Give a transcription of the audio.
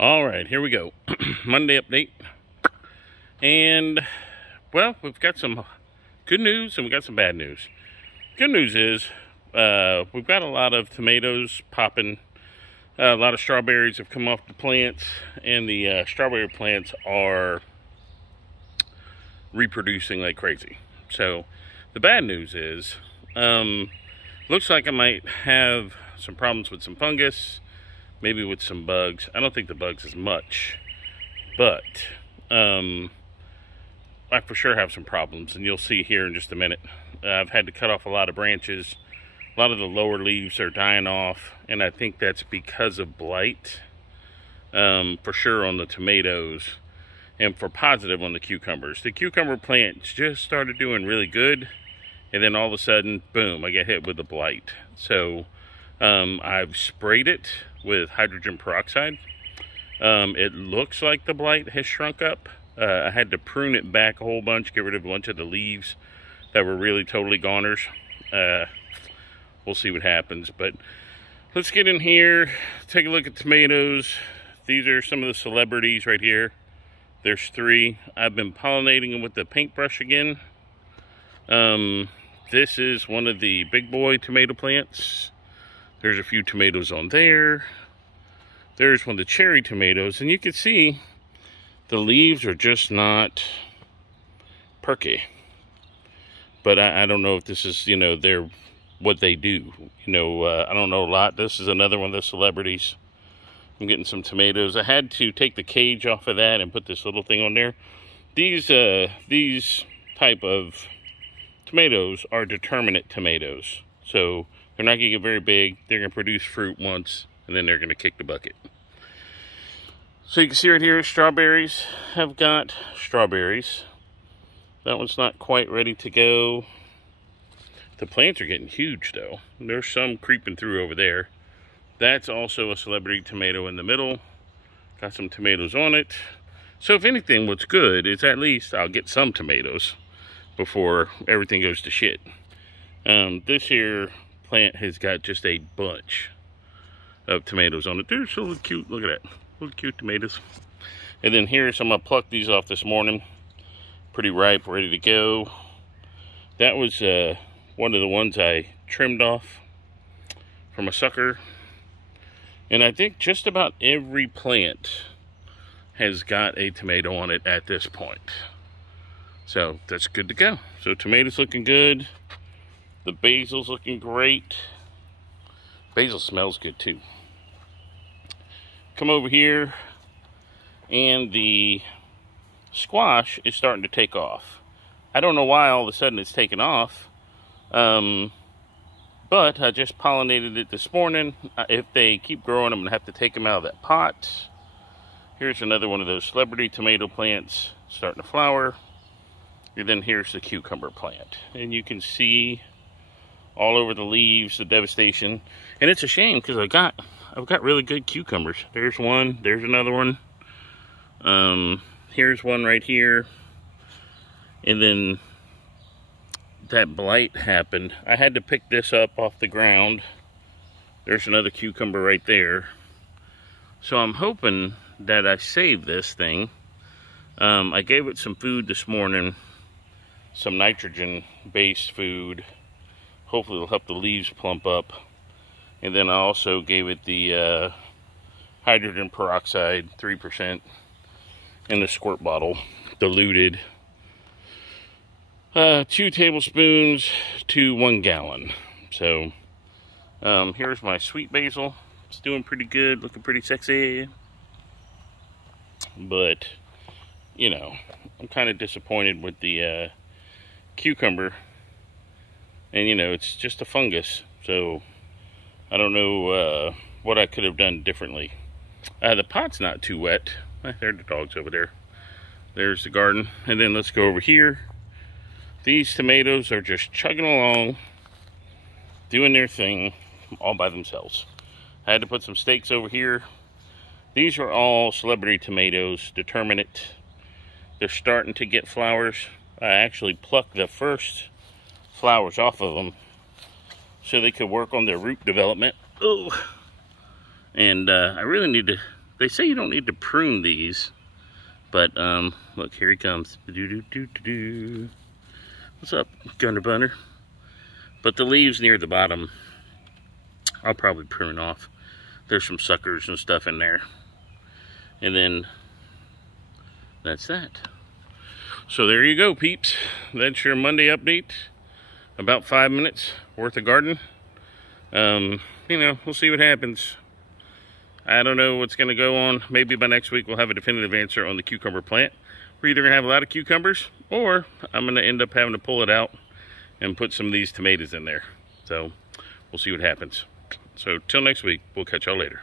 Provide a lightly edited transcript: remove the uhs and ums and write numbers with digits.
All right, here we go. Monday update. And, well, we've got some good news and we got some bad news. Good news is we've got a lot of tomatoes popping. A lot of strawberries have come off the plants, and the strawberry plants are reproducing like crazy. So the bad news is, looks like I might have some problems with some fungus, maybe with some bugs. I don't think the bugs is much, but I for sure have some problems, and you'll see here in just a minute. I've had to cut off a lot of branches. A lot of the lower leaves are dying off, and I think that's because of blight, for sure on the tomatoes, and for positive on the cucumbers. The cucumber plants just started doing really good, and then all of a sudden, boom, I get hit with the blight. So I've sprayed it with hydrogen peroxide. It looks like the blight has shrunk up. I had to prune it back a whole bunch, get rid of a bunch of the leaves that were really totally goners. We'll see what happens, but let's get in here, take a look at tomatoes. These are some of the celebrities right here. There's 3. I've been pollinating them with the paintbrush again. This is one of the big boy tomato plants. There's a few tomatoes on there. There's one of the cherry tomatoes, and you can see the leaves are just not perky. But I don't know if this is, you know, they're what they do. You know, I don't know a lot. This is another one of the celebrities. I'm getting some tomatoes. I had to take the cage off of that and put this little thing on there. These type of tomatoes are determinate tomatoes. So they're not gonna get very big. They're gonna produce fruit once, and then they're gonna kick the bucket. So you can see right here, strawberries have got strawberries. That one's not quite ready to go. The plants are getting huge though. There's some creeping through over there. That's also a celebrity tomato in the middle. Got some tomatoes on it. So if anything, what's good is at least I'll get some tomatoes before everything goes to shit. This here plant has got just a bunch of tomatoes on it. They're so cute. Look at that. Little cute tomatoes. And then here's, I'm gonna pluck these off this morning. Pretty ripe, ready to go. That was one of the ones I trimmed off from a sucker. And I think just about every plant has got a tomato on it at this point. So that's good to go. So tomatoes looking good. The basil's looking great. Basil smells good too. Come over here, and the squash is starting to take off. I don't know why all of a sudden it's taken off, but I just pollinated it this morning. If they keep growing, I'm gonna have to take them out of that pot. Here's another one of those celebrity tomato plants starting to flower. And then here's the cucumber plant, and you can see all over the leaves the devastation. And it's a shame because I've got really good cucumbers. There's one, there's another one. Here's one right here. And then that blight happened. I had to pick this up off the ground. There's another cucumber right there. So I'm hoping that I save this thing. I gave it some food this morning, some nitrogen-based food. Hopefully it'll help the leaves plump up. And then I also gave it the hydrogen peroxide, 3%, in the squirt bottle, diluted. 2 tablespoons to 1 gallon. So here's my sweet basil. It's doing pretty good, looking pretty sexy. But, you know, I'm kind of disappointed with the cucumber. And, you know, it's just a fungus. So I don't know what I could have done differently. The pot's not too wet. There are the dogs over there. There's the garden. And then let's go over here. These tomatoes are just chugging along, doing their thing all by themselves. I had to put some stakes over here. These are all celebrity tomatoes, determinate. They're starting to get flowers. I actually plucked the first flowers off of them so they could work on their root development. Oh, and I really need to They say you don't need to prune these, but look, here he comes. What's up, Gunner Bunner? But the leaves near the bottom, I'll probably prune off. There's some suckers and stuff in there. And then that's that. So there you go, peeps. That's your Monday update. About 5 minutes worth of garden. You know, we'll see what happens. I don't know what's going to go on. Maybe by next week we'll have a definitive answer on the cucumber plant. We're either going to have a lot of cucumbers, or I'm going to end up having to pull it out and put some of these tomatoes in there. So we'll see what happens. So till next week, we'll catch y'all later.